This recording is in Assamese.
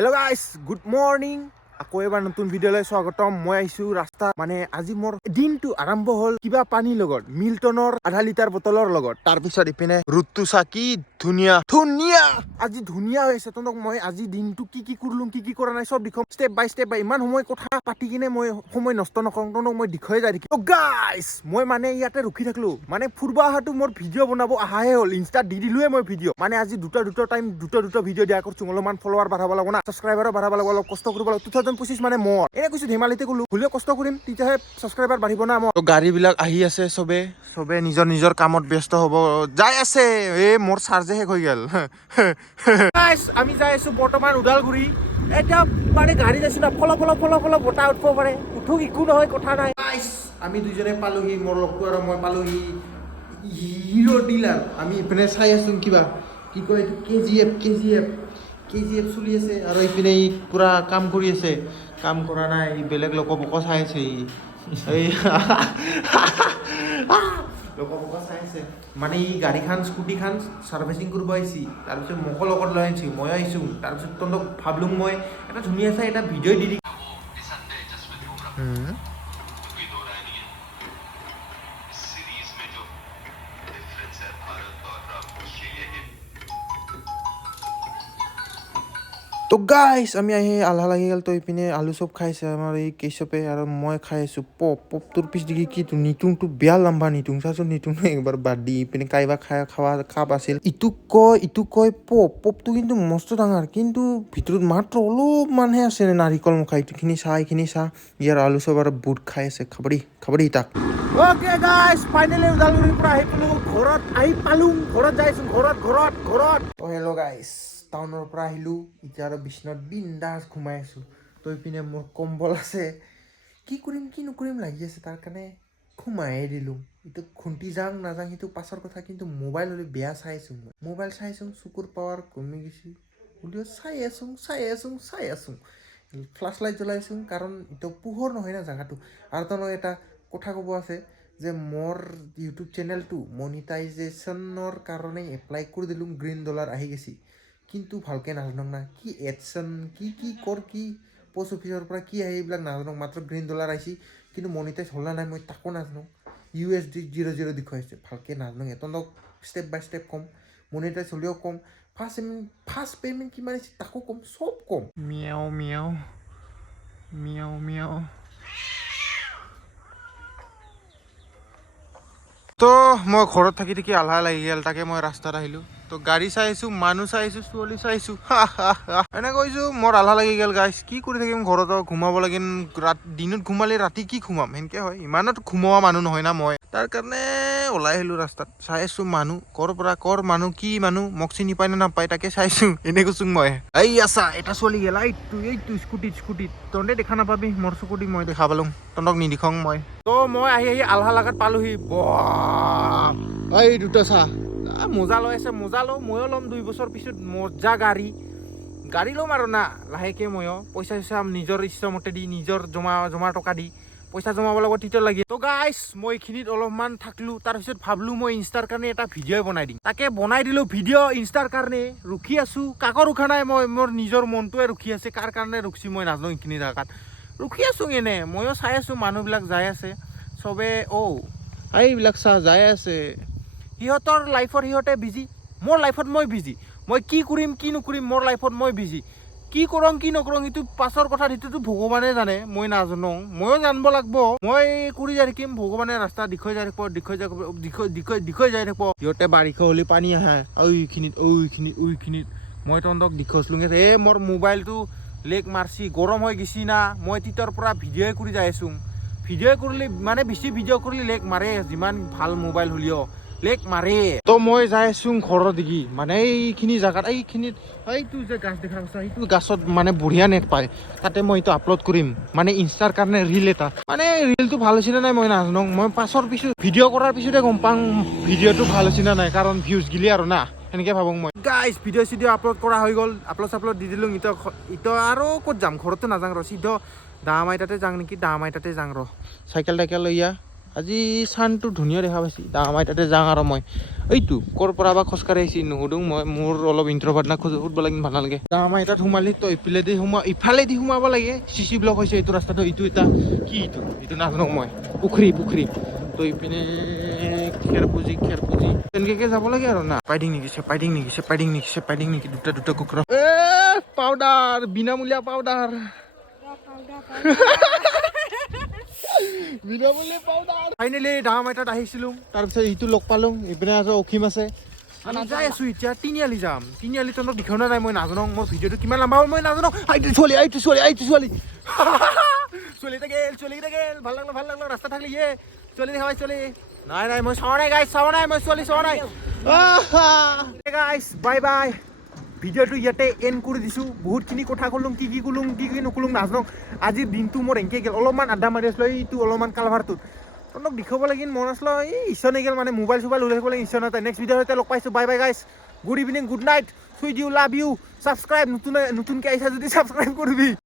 Hello guys, good morning. আকৌ এবাৰ নতুন ভিডিঅ'লৈ স্বাগতম। মই আহিছো ৰাস্তা মানে আজি মোৰ দিনটো আৰম্ভ হ'ল কিবা পানীৰ লগত মিল্টনৰ আধা লিটাৰ বটলৰ লগত। তাৰপিছত ইপিনে ৰুটটো চা কি ধুনীয়া ধুনীয়া আজি ধুনীয়া হৈছে। তহঁতক মই আজি দিনটো কি কৰিলো কি কৰা নাই চব দেখুৱাম ষ্টেপ বাই ইমান সময় কথা পাতি কিনে মই সময় নষ্ট নকৰোঁ। তহঁতক মই দেখুৱাই যাই থাকিম। গাইজ মই মানে ইয়াতে ৰখি থাকলো মানে ফুৰবা অহাটো মোৰ ভিডিঅ' বনাব আহাহে হ'ল। ইনষ্টাত দি দিলোৱে মই ভিডিঅ' মানে আজি দুটা টাইম দুটা ভিডিঅ' দিয়া কৰিছোঁ। অলপমান ফলোৱাৰ বাঢ়াব লাগিব না, ছাবস্ক্ৰাইবাৰো বাঢ়াব লাগিব, অলপ কষ্ট কৰিব লাগিব। 2025 মানে মই এনে কৈছো ধেমালিতে ক'লো হ'লেও কষ্ট কৰিম তেতিয়াহে ছাবস্ক্ৰাইবাৰ বাঢ়িব না। মই গাড়ীবিলাক আহি আছে, চবে নিজৰ কামত ব্যস্ত হ'ব যাই আছে। মোৰ চাৰ্জে শেষ হৈ গ'ল। আমি যাই আছো বৰ্তমান ওদালগুৰি। এতিয়া মানে গাড়ী যাইছো না, ফল বতাহ উঠিব পাৰে, উঠো একো নহয়, কথা নাই। আমি দুজনে পালোহি, মোৰ লগটো আৰু মই পালোহি হিৰো ডিলাৰ। আমি ইপিনে চাই আছো কিবা কি কয় KGF চলি আছে আৰু ইপিনে ই পুৰা কাম কৰি আছে। কাম কৰা নাই, বেলেগ লোকক চাই আছে। লোকক চাই আছে মানে ই গাড়ীখন স্কুটিখন ছাৰ্ভিচিং কৰিব আহিছে। তাৰপিছত মোকো লগত লৈ আনিছোঁ, মই আহিছোঁ। তাৰপিছত তহঁতক ভাবলো মই এটা ধুনীয়া চাই এটা ভিডিঅ' দি দিম। তো গাইছ আমি আহি আলহা লাগি গ'ল। তো ইপিনে আলু চব খাইছে আমাৰ এই কেচপে আৰু মই খাই আছোঁ পপটোৰ পিছ দেখি কি নিতুংটো বেয়া লম্বা নিতুং চাচোন। নিতুংটো একবাৰ বাদ দি ইপিনে কাইবা খোৱা কাপ আছিল। ইটো কয় পপটো কিন্তু মস্ত ডাঙৰ, কিন্তু ভিতৰত মাত্ৰ অলপমানহে আছে নাৰিকল মুখা। এইখিনি চাহ ইয়াৰ আলু চব আৰু বুট খাই আছে। খাব দি তাক। অ'কে গাইছ ফাইনেলি ওদালগুৰিৰ পৰা আহি পালোঁ ঘৰত। ঘৰত যাইছোঁ ঘৰত। হেল্ল' গাইছ, টাউনৰ পৰা আহিলোঁ এতিয়া আৰু বিচনাত বিন্দাছ ঘুমাই আছোঁ। তো ইপিনে মোৰ কম্বল আছে, কি কৰিম কি নকৰিম লাগি আছে, তাৰ কাৰণে ঘুমাই দিলোঁ। এইটো খুন্তি যাং নাযাং সেইটো পাছৰ কথা, কিন্তু মোবাইল হ'লে বেয়া চাই আছোঁ। মই মোবাইল চাই আছোঁ, চকুৰ পাৱাৰ কমি গৈছে। ভিডিঅ' চাই আছোঁ ফ্লাছ লাইট জ্বলাইছোঁ, কাৰণ এইটো পোহৰ নহয় না জেগাটো। আৰু তাৰমানে এটা কথা ক'ব আছে যে মোৰ ইউটিউব চেনেলটো মনিটাইজেশ্যনৰ কাৰণে এপ্লাই কৰি দিলোঁ, $3 আহি গৈছে। কিন্তু ভালকৈ নাজানো না কি এডচন কি পোষ্ট অফিচৰ পৰা কি আহে এইবিলাক নাজানো। মাত্ৰ $3 আহিছে, কিন্তু মনিটাইজ হ'লা নাই মই তাকো নাজানো। USD 00 দেখুৱাইছে, ভালকৈ নাজানো। সিহঁতক ষ্টেপ বাই ষ্টেপ ক'ম, মনিটাইজ হ'লেও ক'ম, ফাৰ্ষ্ট পে'মেণ্ট কিমান আহিছে তাকো ক'ম, চব ক'ম। মিয়াও তো মই ঘৰত থাকি আলহা লাগি গ'ল, তাকে মই ৰাস্তাত আহিলোঁ। তো গাড়ী চাই আছোঁ, মানুহ চাই আছোঁ, ছোৱালী চাই আছোঁ। এনে কৈছোঁ মোৰ আলহা লাগি গ'ল গাইছ। কি কৰি থাকিম ঘৰত, ঘুমাব লাগিম। দিনত ঘুমালে ৰাতি কি ঘুমাম, সেনেকৈ হয়। ইমানত ঘুমোৱা মানুহ নহয় না মই, তাৰ কাৰণে ওলাই আহিলোঁ ৰাস্তাত। চাই আছোঁ মানুহ কৰ মানুহ কি মানুহ মোক চিনি পায় নে নাপায় তাকে চাইছোঁ। এনে কৈছোঁ মই এই আছা এটা ছোৱালী গেল এইটো স্কুটিত তহঁতে দেখা নাপাবি, মোৰ চকুদি মই দেখা পালোঁ, তহঁতক নিদেখাওঁ মই। তো মই আহি আলহা লাগাত পালোহি। এই দুটা চাহ মজা লৈ আছে, মজা লওঁ ময়ো ল'ম 2 বছৰ পিছত মজা গাড়ী ল'ম আৰু না লাহেকৈ। ময়ো পইচা নিজৰ ইচ্ছামতে দি নিজৰ জমা টকা দি পইচা জমাব লাগিব, তেতিয়া লাগে। তো গাইছ মই এইখিনিত অলপমান থাকলোঁ, তাৰপিছত ভাবলোঁ মই ইনষ্টাৰ কাৰণে এটা ভিডিঅ' বনাই দিম। তাকে বনাই দিলোঁ ভিডিঅ' ইনষ্টাৰ কাৰণে। ৰখি আছোঁ, কাকো ৰখা নাই মই, মোৰ নিজৰ মনটোৱে ৰখি আছে। কাৰ কাৰণে ৰখছি মই নাজানো। এইখিনি জেগাত ৰখি আছোঁ এনে, ময়ো চাই আছোঁ মানুহবিলাক যাই আছে চবে। এইবিলাক চাহ যাই আছে, সিহঁতৰ লাইফত সিহঁতে বিজি, মোৰ লাইফত মই বিজি। মই কি কৰিম কি নকৰিম, মোৰ লাইফত মই বিজি। কি কৰোঁ কি নকৰোঁ সেইটো পাছৰ কথা, সেইটোতো ভগৱানে জানে, মই নাজানো। ময়ো জানিব লাগিব। মই কৰি যাই থাকিম, ভগৱানে ৰাস্তা দেখুৱাই যাই থাকিব। সিহঁতে বাৰিষা হ'লে পানী আহে ওইখিনিত মই তহঁতক দেখুৱাইছিলোঁ। মোৰ মোবাইলটো লেক মাৰছি, গৰম হৈ গেছি না। মই তেতিয়াৰ পৰা ভিডিঅ'ই কৰি যাই আছোঁ। ভিডিঅ' কৰিলে মানে বেছি ভিডিঅ' কৰিলে লেক মাৰে, যিমান ভাল মোবাইল হ'লেও লেক মাৰে। তো মই যাই আছোঁ ঘৰৰ দেখি, মানে এইখিনি জেগাত এইটো যে গাছ দেখা পাইছা, সেইটো গাছত মানে বঢ়িয়া নেট পায়। তাতে মই এইটো আপলোড কৰিম, মানে ইনষ্টাৰ কাৰণে ৰীল এটা। মানে ৰীলটো ভাল হৈছে নে নাই মই নাজানো, মই পাছৰ পিছত ভিডিঅ' কৰাৰ পিছতে গম পাম ভিডিঅ'টো ভাল হৈছে নে নাই, কাৰণ ভিউজ গিলি আৰু না, সেনেকৈ ভাবোঁ মই। গাইজ ভিডিঅ' আপলোড কৰা হৈ গ'ল, আপলোড দি দিলোঁ। ইটো আৰু ক'ত যাম, ঘৰতো নাযাওঁ ৰ, চিধা দামাইতাতে যাওঁ নেকি, দামাইতাতে যাওঁ ৰ। চাইকেল লৈ আজি চানটো ধুনীয়া দেখা পাইছি আমাৰ তাতে যাওঁ আৰু মই এইটো ক'ৰ পৰা বা খোজকাঢ়ি আহিছি নুসুধোঁ মই মোৰ অলপ ইণ্ট্ৰভাৰ্ট না সুধিব লাগিল ভাল নালাগে আমাৰ তাত সোমালি তই ইফালেদি সোমাব লাগে চিচি ব্লক হৈছে এইটো ৰাস্তাটো এইটো এটা কি এইটো নাজানো মই পুখুৰী তই ইপিনে খেৰপুজি তেনেকৈ যাব লাগে আৰু না চেপাইডিং নেকি দুটা কুকুৰা পাউডাৰ বিনামূলীয়া পাউডাৰ ফাইনেলি ডাঙৰ মাইটাত আহিছিলোঁ তাৰপিছত ইটো লগ পালোঁ ইপিনে আছে অসীম আছে আমি যাই আছোঁ এতিয়া তিনিআলি যাম তিনিআলি তহঁতক দেখাওনা নাই মই নাজানো মোৰ ভিডিঅ'টো কিমান লম্বা হ'ল মই নাজানো এইটো ছোৱালী ছোৱালীকেইটা গেল ভাল লাগলো ৰাস্তা থাকিলে ছোৱালী দেখা পাই ছোৱালী নাই মই চোৱা নাই মই ছোৱালী চোৱা নাই গাইছ বাই ভিডিঅ'টো ইয়াতে এণ্ড কৰি দিছোঁ বহুতখিনি কথা ক'লোঁ কি ক'লোঁ কি নক'লোঁ নাজানো আজিৰ দিনটো মোৰ এনেকৈ গ'ল অলপমান আড্ডা মাৰি আছিলোঁ এইটো অলপমান কালভাৰটোত তহঁতক দেখাব লাগিল মন আছিলোঁ ইচ্ছা নেগেল মানে মোবাইল চোবাইল ওলাই থাকিব লাগে ইচ্ছা নাথাকে নেক্সট ভিডিঅ'তে লগ পাইছোঁ bye guys good evening good night sweet you love you subscribe নতুনকৈ আহিছা যদি ছাবস্ক্ৰাইব কৰিবি